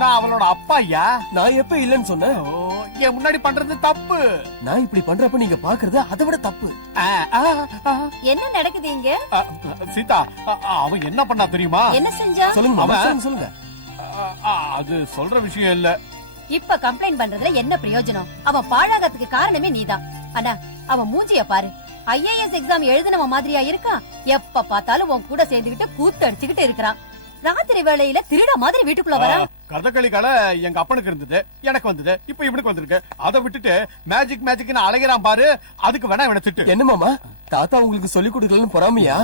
நான் அவளோட அப்பா ஐயா. நான் எப்ப இல்லன்னு சொன்னேன்? என் முன்னாடி பண்றது தப்பு. நான் இப்படி பண்றப்ப நீங்க பாக்குறது அதை விட தப்பு. என்ன நடக்குது இங்க? சீதா, அவன் என்ன பண்ணா தெரியுமா? என்ன செஞ்சா? சொல்லுங்க சொல்லுங்க. அது சொல்ற விஷயம் இல்ல. இப்ப கம்ப்ளைண்ட் பண்றதுல என்ன பிரயோஜனம்? அவன் பாழாங்கறதுக்கு காரணமே நீதான். அண்ணா, அவன் மூஞ்சிய பாரு. IAS எக்ஸாம் எழுதினவ மாதிரியா இருக்கான். எப்ப பார்த்தாலும் உன் கூட சேர்ந்துகிட்டு கூத்து அடிச்சுக்கிட்டு இருக்கிறான். ராத்திரி வேளையில திருட மாதிரி வீட்டுக்குள்ள வர. கதகளி கலை எங்க அப்பனுக்கு இருந்தது, எனக்கு வந்தது, இப்ப இவனுக்கு வந்திருக்கு. அதை விட்டுட்டு மேஜிக் மேஜிக்னு அலைகிறான் பாரு. அதுக்கு வேணா இவனை திட்டு. என்ன மாமா, தாத்தா உங்களுக்கு சொல்லி கொடுக்கலன்னு பொறாமையா?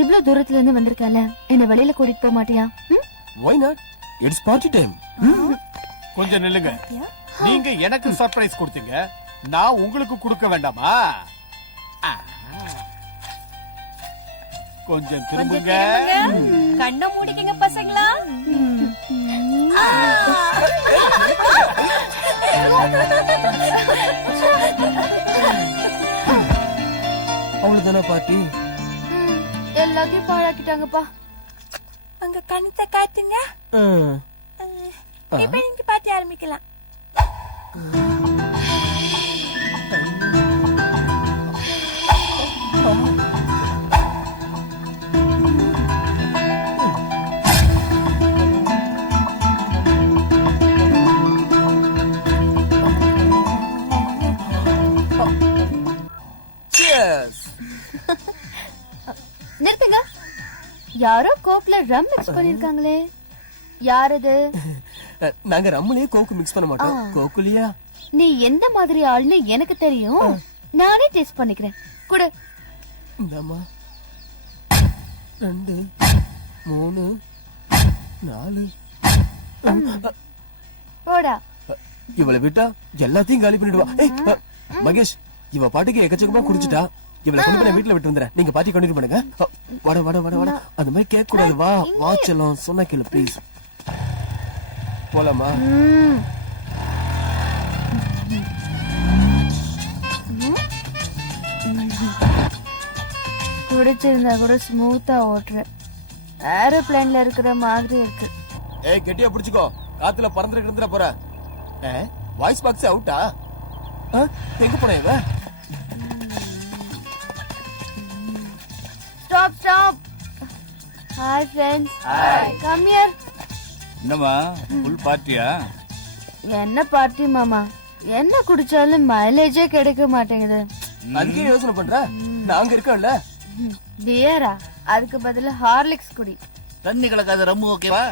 இவ்வளவு தூரத்துல இருந்து வந்திருக்கல, என்ன வெளியில கூட்டிட்டு போக மாட்டியா? Why not? It's party time. கொஞ்சம் நில்லுங்க. நீங்க எனக்கு சர்ப்ரைஸ் கொடுத்தீங்க, நான் உங்களுக்கு கொடுக்க வேண்டாமா? கொஞ்சம் திரும்புங்க. கண்ணை மூடிக்கங்க பசங்களா. அவ்வளவுதானா பாட்டி? எல்லாத்தையும் பாழாக்கிட்டாங்கப்பா. அங்க கணத்தை காட்டுங்க. இப்ப நீங்க பாட்டி ஆரம்பிக்கலாம். நிறுத்துங்க. யாரோ கோக்ல ரம் மிக்ஸ் பண்ணிருக்காங்களே, யார் அது? நாங்க ரம்முலயே கோக்கு மிக்ஸ் பண்ண மாட்டோம். கோக்குலியா? நீ எந்த மாதிரி ஆள்னு எனக்கு தெரியும். நானே டேஸ்ட் பண்ணிக்கிறேன். குடு. இந்தாமா. 2 3 4. போடா. இவளை விட்டா எல்லாத்தையும் காலி பண்ணிடுவா. மகேஷ், இவ பாட்டுக்கு எக்கச்சக்கமா குடிச்சிட்டா. இவளை கொண்டு போய் வீட்டுல விட்டு வந்துறேன். நீங்க பாட்டி கண்டினியூ பண்ணுங்க. வட வட வட வட. அந்த மாதிரி கேட்க கூடாது. வா வாச்சலாம் சொன்னா கேளு ப்ளீஸ். போலாமா? குடிச்சிருந்தா கூட ஸ்மூத்தா ஓட்டுறேன். ஏரோப்ளேன்ல இருக்கிற மாதிரி இருக்கு. ஏய், கெட்டியா பிடிச்சுக்கோ. காத்துல பறந்துட்டு இருந்துற போற. வாய்ஸ் பாக்ஸ் அவுட்டா? எங்க போன இவ? Stop stop. Hi friends. Come here. என்னமா ஃபுல் பார்ட்டியா? என்ன பார்ட்டி மாமா? என்ன குடிச்சாலும் மைலேஜே கிடைக்க மாட்டேங்குது. அதுக்கே யோசனை பண்ற? நாங்க இருக்கோம்ல. பியரா? அதுக்கு பதிலா ஹார்லிக்ஸ் குடி. தண்ணி கலக்காத ரம்மு ஓகேவா?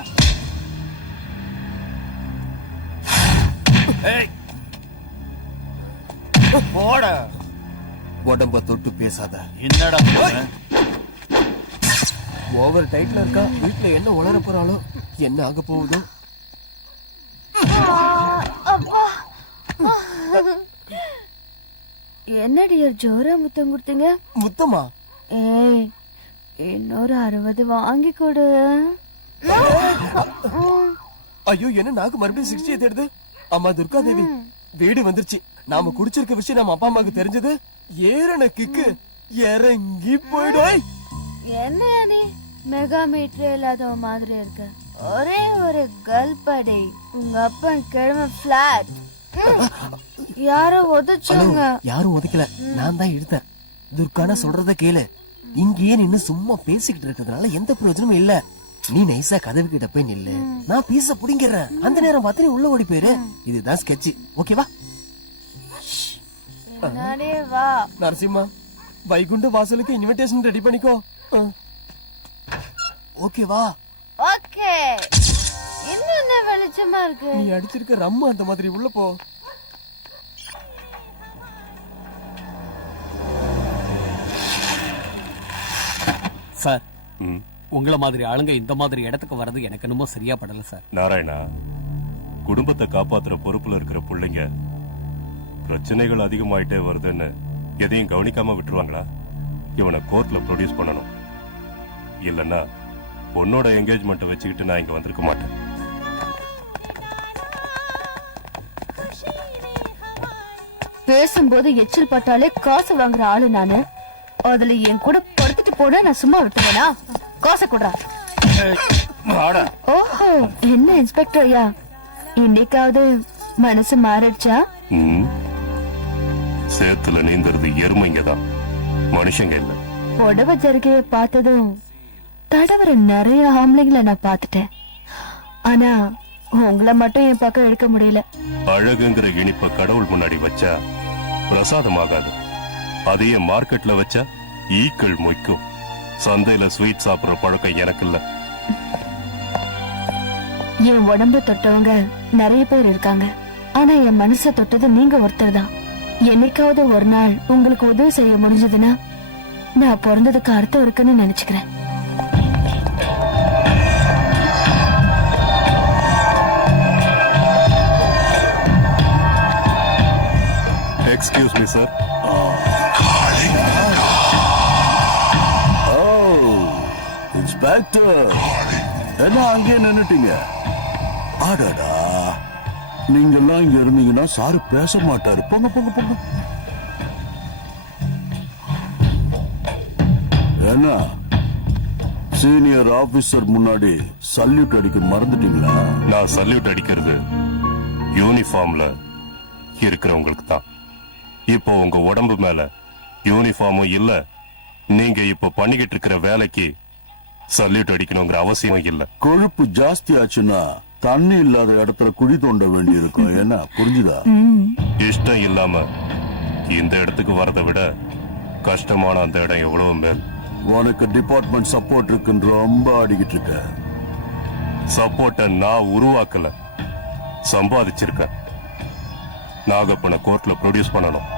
போட. உடம்ப தொட்டு பேசாத. என்னடா ஓவர் டைட்ல இருக்கா. வீட்டுல என்ன உளர போறாளோ, என்ன ஆக போகுதோ. என்னடி ஜோரா முத்தம் கொடுத்தீங்க? முத்தமா? ஏய், இன்னொரு 60 வாங்கி கொடு. ஐயோ, என்ன நாக்கு மறுபடியும் 60 தேடுது. அம்மா துர்கா தேவி, வீடு வந்துருச்சு. நாம குடிச்சிருக்க விஷயம் நம்ம அப்பா அம்மாக்கு தெரிஞ்சது, ஏறன கிக்கு இறங்கி போயிடும். என்ன நீ மெகா மீட்டர் இல்லாத மாதிரி இருக்க. ஒரே ஒரு கல்படை. உங்க அப்பா கிழமை பிளாட். யாரோ உதச்சாங்க. யாரும் உதைக்கல, நான் தான் எடுத்தேன். துர்கானா சொல்றத கேளு. இங்கேயே நின்னு சும்மா பேசிக்கிட்டு இருக்கிறதுனால எந்த பிரயோஜனமும் இல்ல. நீ நைஸா கதவு கிட்ட போய் நில்லு, நான் பீச புடிங்கிறேன். அந்த நேரம் பார்த்து நீ உள்ள ஓடி போயிரு. இதுதான் ஸ்கெட்ச், ஓகேவா? வா நரசிம்மா, வைகுண்ட வாசலுக்கு இன்விடேஷன் ரெடி பண்ணிக்கோ. ஓகேவா? ஓகே. இன்னும் என்ன வெளிச்சமா இருக்கு. நீ அடிச்சிருக்க ரம்மு அந்த மாதிரி உள்ள போ. சார், உங்கள மாதிரி ஆளுங்க இந்த மாதிரி இடத்துக்கு வர்றது எனக்கு என்னமோ சரியா படல சார். நாராயணா, குடும்பத்தை காப்பாத்துற பொறுப்புல இருக்கிற பிள்ளைங்க பிரச்சனைகள் அதிகமாயிட்டே வருதுன்னு எதையும் கவனிக்காம விட்டுருவாங்களா? இவனை கோர்ட்ல ப்ரொடியூஸ் பண்ணணும். இல்லன்னா பொண்ணோட என்கேஜ்மெண்ட்டை வச்சுக்கிட்டு நான் இங்க வந்திருக்க மாட்டேன். பேசும்போது எச்சில் பட்டாலே காசு வாங்குற ஆளு நானு. அதுல என் கூட படுத்துட்டு போனா நான் சும்மா விட்டுவேனா? காசை குடுறா. வாடா. ஓஹோ, என்ன இன்ஸ்பெக்டர் ஐயா, இன்னைக்காவது மனசு மாறிடுச்சா? ம். சேத்துல நீந்துறது எருமைங்கதான், மனுஷங்க இல்ல. புடவை ஜருகைய பார்த்ததும் தடவர நிறைய ஆம்பளைங்களை நான் பார்த்துட்டேன். ஆனா உங்களை மட்டும் என் பக்கம் எடுக்க முடியல. அழகுங்கிற இனிப்ப கடவுள் முன்னாடி வச்சா பிரசாதமாகாது. அதையே மார்க்கெட்ல வச்சா ஈக்கள் மொய்க்கும். சந்தையில ஸ்வீட் சாப்பிடுற பழக்கம் எனக்கு இல்ல. என் உடம்ப தொட்டவங்க நிறைய பேர் இருக்காங்க. ஆனா என் மனசை தொட்டது நீங்க ஒருத்தர் தான். என்னைக்காவது ஒரு நாள் உங்களுக்கு உதவி செய்ய முடிஞ்சதுன்னா நான் பிறந்ததுக்கு அர்த்தம் இருக்குன்னு நினைச்சுக்கிறேன். Excuse me sir. இன்ஸ்பெக்டர், என்ன அங்கே நின்னுட்டீங்க? ஆடாடா, நீங்க எல்லாம் இங்க இருந்தீங்கன்னா சாரு பேச மாட்டாரு. போங்க போங்க போங்க. என்ன சீனியர் ஆபீசர் முன்னாடி சல்யூட் அடிக்க மறந்துட்டீங்களா? நான் சல்யூட் அடிக்கிறது யூனிஃபார்ம்ல இருக்கிறவங்களுக்கு தான். இப்போ உங்க உடம்பு மேல யூனிஃபார்மும் இல்ல, நீங்க இப்ப பண்ணிக்கிட்டு இருக்கிற வேலைக்கு சல்யூட் அடிக்கணுங்கிற அவசியம் இல்ல. கொழுப்பு ஜாஸ்தி ஆச்சுன்னா தண்ணி இல்லாத இடத்துல குழி தோண்ட வேண்டி இருக்கும். என்ன புரிஞ்சுதா? இஷ்டம் இல்லாம இந்த இடத்துக்கு வரதை விட கஷ்டமான அந்த இடம் எவ்வளவு மேல். உனக்கு டிபார்ட்மெண்ட் சப்போர்ட் இருக்குன்னு ரொம்ப ஆடிக்கிட்டு இருக்க. சப்போர்ட்ட நான் உருவாக்கல, சம்பாதிச்சிருக்கேன். நாகப்பனை கோர்ட்ல ப்ரொடியூஸ் பண்ணணும்.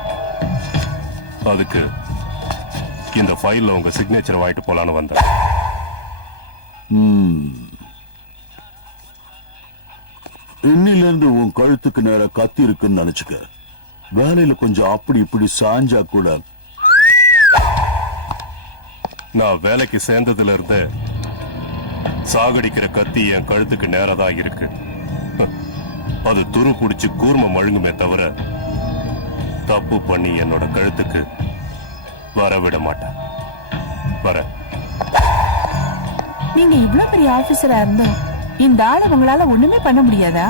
அதுக்கு இந்த ஃபைல்ல உங்க சிக்னேச்சர் வாங்கிட்டு போலான்னு வந்தேன். இன்னில இருந்து உன் கழுத்துக்கு நேர கத்தி இருக்குன்னு நினைச்சுக்க. வேலையில கொஞ்சம் அப்படி இப்படி சாஞ்சா கூட. நான் வேலைக்கு சேர்ந்ததுல இருந்து சாகடிக்கிற கத்தி என் கழுத்துக்கு நேரதான் இருக்கு. அது துரு புடிச்சு கூர்ம மழுங்குமே தவிர தப்பு பண்ணி என்னோட கழுத்துக்கு வரவிட மாட்டேன். வர நீங்க இவ்ளோ பெரிய ஆபீசரா இருந்தோம் இந்த ஆளை உங்களால ஒண்ணுமே பண்ண முடியாதா?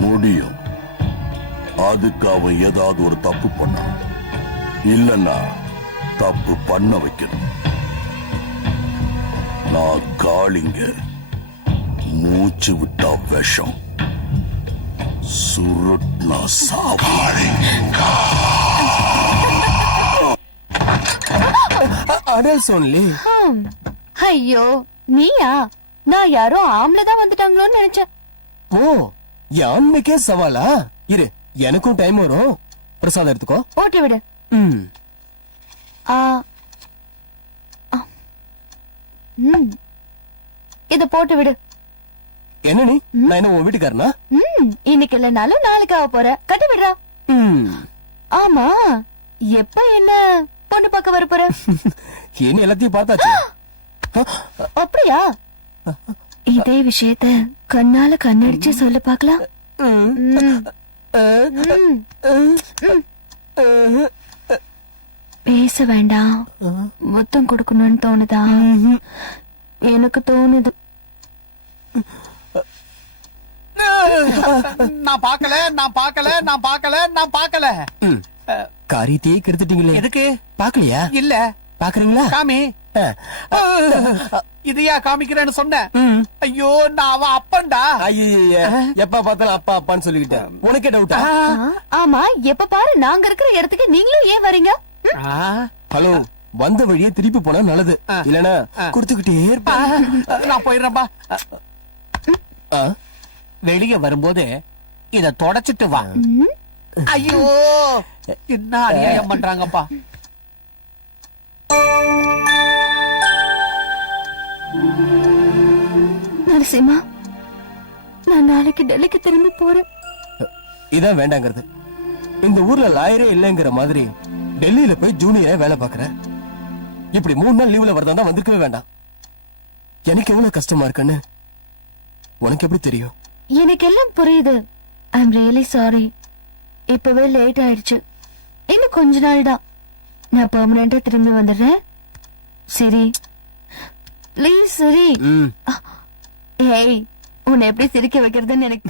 முடியும். அதுக்கு அவன் ஏதாவது ஒரு தப்பு பண்ணணும், இல்லன்னா தப்பு பண்ண வைக்கணும். நான் காளிங்க, மூச்சு விட்டா விஷம், சுருட்னா சாவு. Adults only. ஐயோ நீயா? நான் யாரோ ஆம்பளைதான் வந்துட்டாங்களோன்னு நினைச்சேன். ஓ, யான்மைக்கே சவாலா? இரு, எனக்கும் டைம் வரும். பிரசாதம் எடுத்துக்கோ. ஓட்டி விடு. ம். ஆ. இத போட்டு விடு. என்ன நீ? நான் என்ன உன் வீட்டுக்காரனா? இன்னைக்கு இல்லைனாலும் நாளைக்கு ஆக போற. கட்டி விடுறா. ஆமா, எப்ப என்ன பொண்ணு பார்க்க வர போற? என்ன எல்லாத்தையும் பார்த்தாச்சு. அப்படியா? இதே விஷயத்த கண்ணால கண்ணடிச்சு சொல்ல பாக்கலாம். பேச வேண்டாம், முத்தம் கொடுக்கணும்னு தோணுதா? எனக்கு தோணுது. நான் பார்க்கல, நான் பார்க்கல, நான் பார்க்கல, நான் பார்க்கல. காரியத்தையே கெடுத்துட்டீங்களே. எதுக்கு? பாக்கலையா? இல்ல. பாக்குறீங்களா? காமி. இதையா காமிக்கிறேன்னு சொன்னேன். ஐயோ, நான் அவன் அப்பன்டா. ஐய, எப்ப பார்த்தாலும் அப்பா அப்பான்னு சொல்லிக்கிட்டேன். உனக்கே டவுட்டா? ஆமா, எப்ப பாரு நாங்க இருக்கிற இடத்துக்கு நீங்களும் ஏன் வரீங்க? ஹலோ, வந்த வழியே திருப்பி போனா நல்லது. இல்லனா கொடுத்துக்கிட்டே இருப்பேன். நான் போயிடுறேன்பா. வெளிய வரும்போது இத தொடச்சிட்டு வா. ஐயோ, என்ன அநியாயம் பண்றாங்கப்பா. நரசிம்மா, நான் நாளைக்கு டெல்லிக்கு திரும்பி போறேன். இதான் வேண்டாங்கிறது. இந்த ஊர்ல லாயரே இல்லைங்கிற மாதிரி டெல்லியில போய் ஜூனியரா வேலை பாக்குறேன். இப்படி 3 நாள் லீவ்ல வரதா வந்திருக்கவே வேண்டாம். எனக்கு எவ்வளவு கஷ்டமா இருக்குன்னு உனக்கு எப்படி தெரியும்? எனக்கு எல்லாம் புரியுது. I am really sorry. இப்பவே லேட் ஆயிடுச்சு. இன்னும் கொஞ்ச நாள் தான். நான் பெர்மனண்டா திரும்பி வந்துடுறேன். சரி, ப்ளீஸ் சரி. ம். ஏய், உன்னை எப்படி சிரிக்க வைக்கிறதுன்னு எனக்கு